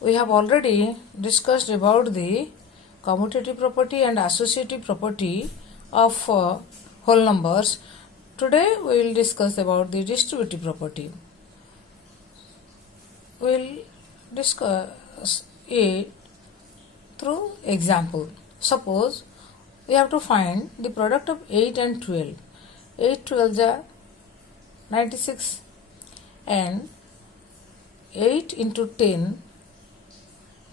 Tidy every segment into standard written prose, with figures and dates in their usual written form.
We have already discussed about the commutative property and associative property of whole numbers. Today we will discuss about the distributive property. We will discuss it through example. Suppose we have to find the product of 8 and 12. 8 12 are 96 and 8 into 10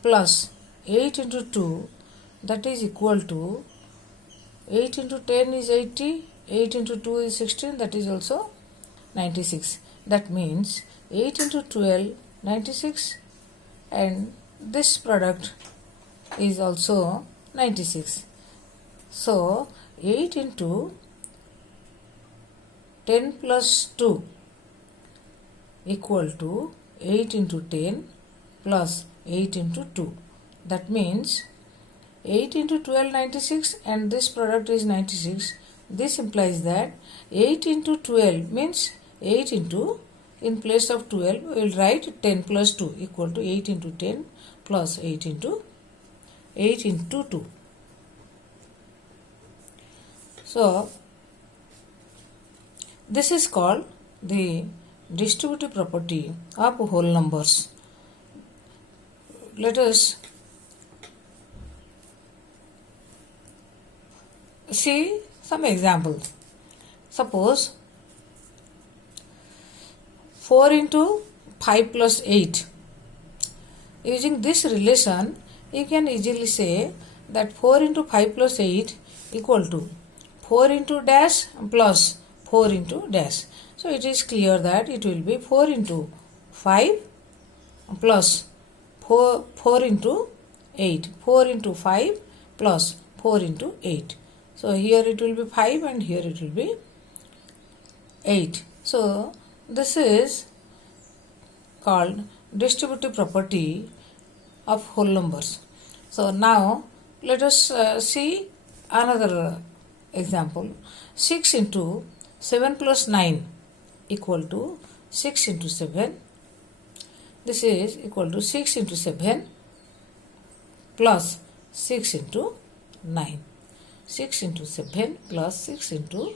plus 8 into 2, that is equal to 8 into 10 is 80, 8 into 2 is 16, that is also 96. That means 8 into 12 96 and this product is also 96. So 8 into 10 plus 2 equal to 8 into 10 plus 8 into 2. That means 8 into 12 96 and this product is 96. This implies that 8 into 12 means 8 into, in place of 12 we will write 10 plus 2 equal to 8 into 10 plus 8 into 2. So this is called the distributive property of whole numbers. Let us see some examples. Suppose 4 into 5 plus 8. Using this relation, you can easily say that 4 into 5 plus 8 equal to 4 into dash plus 4 into dash. So it is clear that it will be 4 into 5 plus 4 into 8. 4 into 5 plus 4 into 8. So here it will be 5 and here it will be 8. So this is called distributive property of whole numbers. So now let us see another example. 6 into 7 plus 9 equal to 6 into 7. This is equal to 6 into 7 plus 6 into 9. 6 into 7 plus 6 into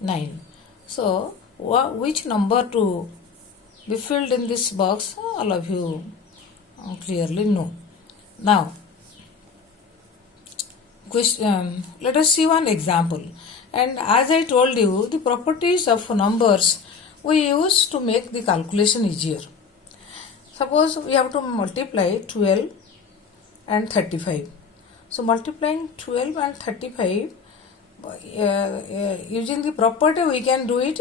9. So which number to be filled in this box, all of you clearly know. Now let us see one example. And as I told you, the properties of numbers we use to make the calculation easier. Suppose we have to multiply 12 and 35. So multiplying 12 and 35 using the property we can do it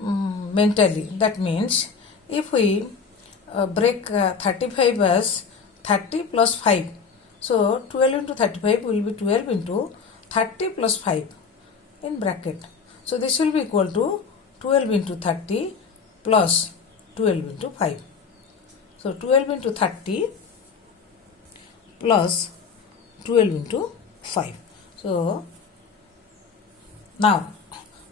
mentally. That means if we break 35 as 30 plus 5. So 12 into 35 will be 12 into 30 plus 5 in bracket. So this will be equal to 12 into 30 plus 12 into 5. So 12 into 30 plus 12 into 5. So now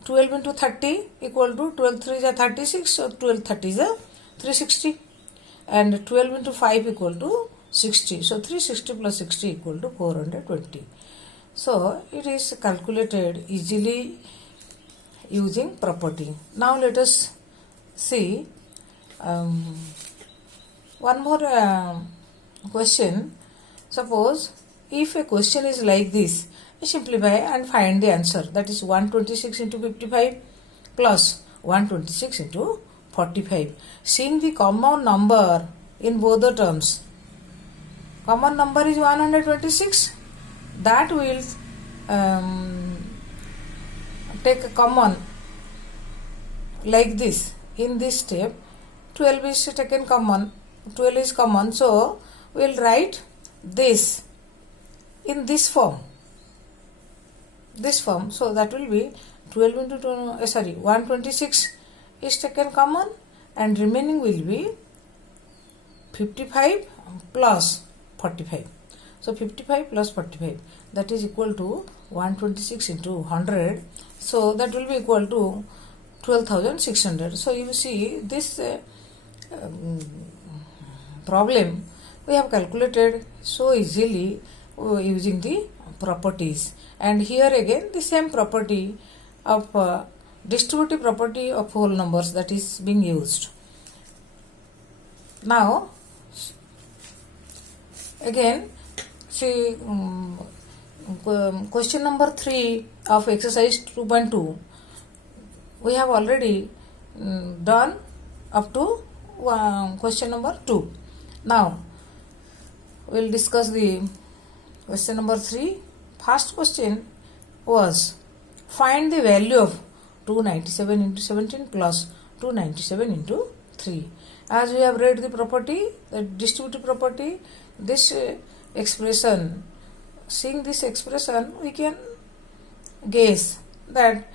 12 into 30 equal to 12 3 is 36. So 12 30 is 360. And 12 into 5 equal to 60. So 360 plus 60 equal to 420. So it is calculated easily using property. Now let us see one more question. Suppose if a question is like this, simplify and find the answer. That is 126 into 55 plus 126 into 45. Seeing the common number in both the terms. Common number is 126. That will take a common like this. In this step 12 is taken common, 12 is common, so we will write this in this form. So that will be 12 into 126 is taken common and remaining will be 55 plus 45. So 55 plus 45, that is equal to 126 into 100. So that will be equal to 12,600. So you see this problem we have calculated so easily using the properties. And here again the same property of distributive property of whole numbers that is being used. Now again see question number 3 of exercise 2.2 we have already done up to question number 2. Now we will discuss the question number 3. First question was find the value of 297 into 17 plus 297 into 3. As we have read the property, the distributive property, this expression, seeing this expression we can guess that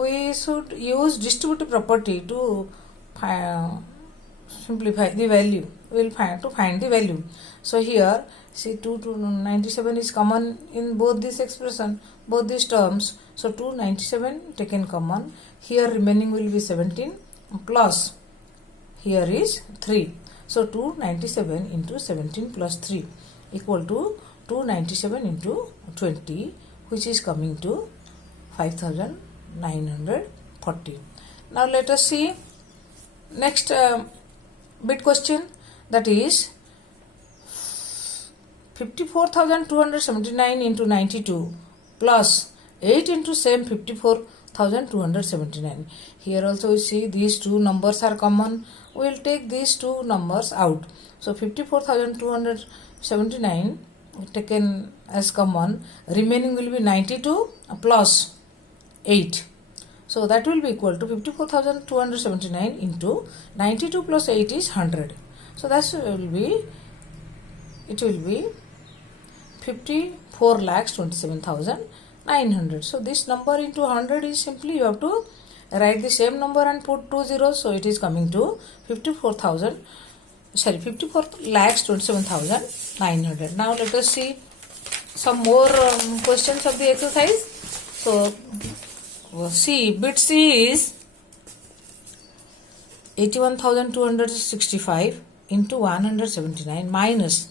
we should use distributive property to simplify the value. We will find the value. So here see 297 is common in both this expression, both these terms. So 297 taken common. Here remaining will be 17 plus here is 3. So 297 into 17 plus 3 equal to 297 into 20, which is coming to 5940. Now let us see next bit question, that is 54,279 into 92 plus 8 into same 54,279. Here also we see these two numbers are common. We will take these two numbers out. So 54,279 taken as common, remaining will be 92 plus 8. So that will be equal to 54,279 into 92 plus 8 is 100. So that will be, it will be 54,27,900. So this number into 100 is simply you have to write the same number and put 2 zeros. So it is coming to 54,27,900. Now let us see some more questions of the exercise. So C, bit C is 81,265 into 179 minus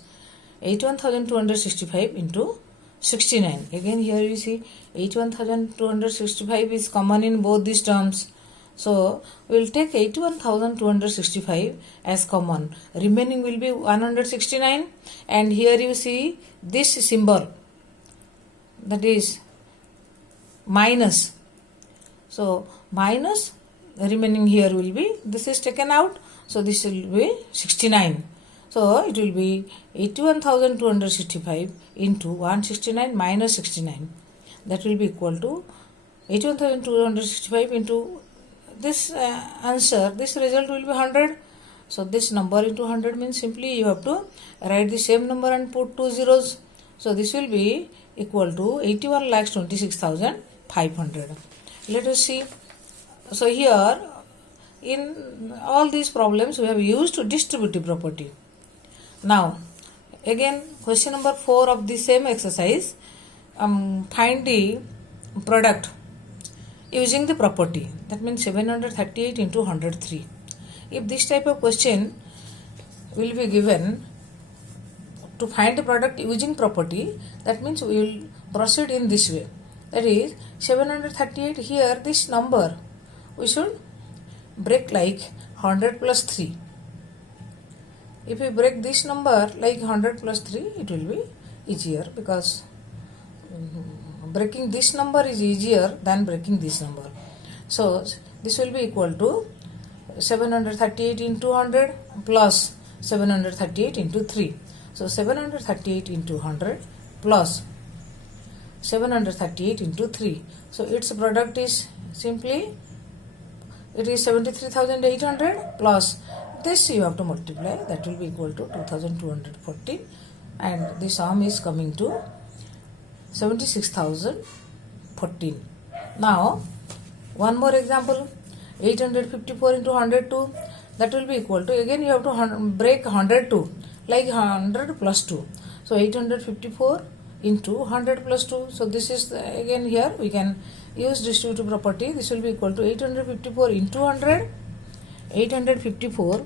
81,265 into 69. Again here you see 81,265 is common in both these terms. So we will take 81,265 as common. Remaining will be 169, and here you see this symbol, that is minus. So minus, remaining here will be, this is taken out, so this will be 69. So it will be 81,265 into 169 minus 69. That will be equal to 81,265 into this answer, this result will be 100. So this number into 100 means simply you have to write the same number and put 2 zeros. So this will be equal to 81,26,500. Let us see. So here in all these problems we have used distributive property. Now again question number 4 of the same exercise, find the product using the property, that means 738 into 103. If this type of question will be given to find the product using property, that means we will proceed in this way. That is 738, here this number we should break like 100 plus 3. If we break this number like 100 plus 3, it will be easier, because breaking this number is easier than breaking this number. So this will be equal to 738 into 100 plus 738 into 3. So 738 into 100 plus 738 into 3. So its product is simply, it is 73,800 plus this you have to multiply, that will be equal to 2,214, and the sum is coming to 76,014. Now one more example, 854 into 102, that will be equal to, again you have to break 102 like 100 plus 2. So 854 into 100 plus 2. So this is again here we can use distributive property. This will be equal to 854 into 100, 854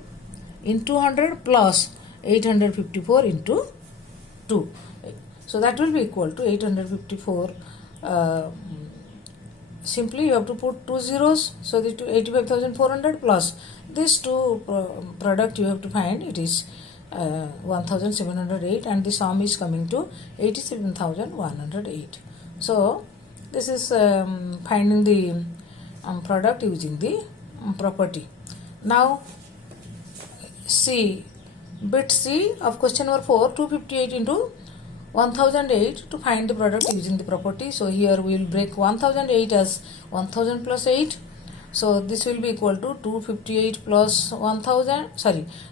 into 100 plus 854 into 2. So that will be equal to 854. Simply you have to put 2 zeros, so the 85,400 plus this two product you have to find, it is 1708, and the sum is coming to 87,108. So this is finding the product using the property. Now C, bit C of question number 4, 258 into 1008 to find the product using the property. So here we will break 1008 as 1000 plus 8. So this will be equal to 258 plus 1000,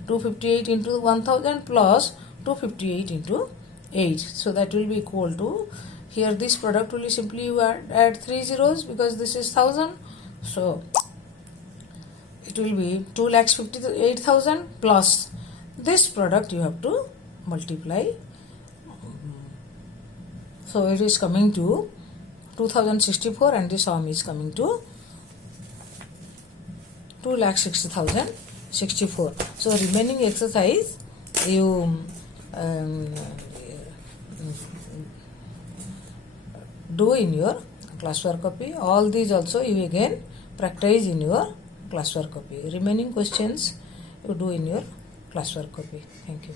258 into 1000 plus 258 into 8. So that will be equal to, here this product will be simply you add 3 zeros because this is 1000. So it will be 2,58,000 plus this product you have to multiply. So it is coming to 2064 and the sum is coming to 2,60,064. So remaining exercise you do in your classwork copy. All these also you again practice in your classwork copy. Remaining questions you do in your classwork copy. Thank you.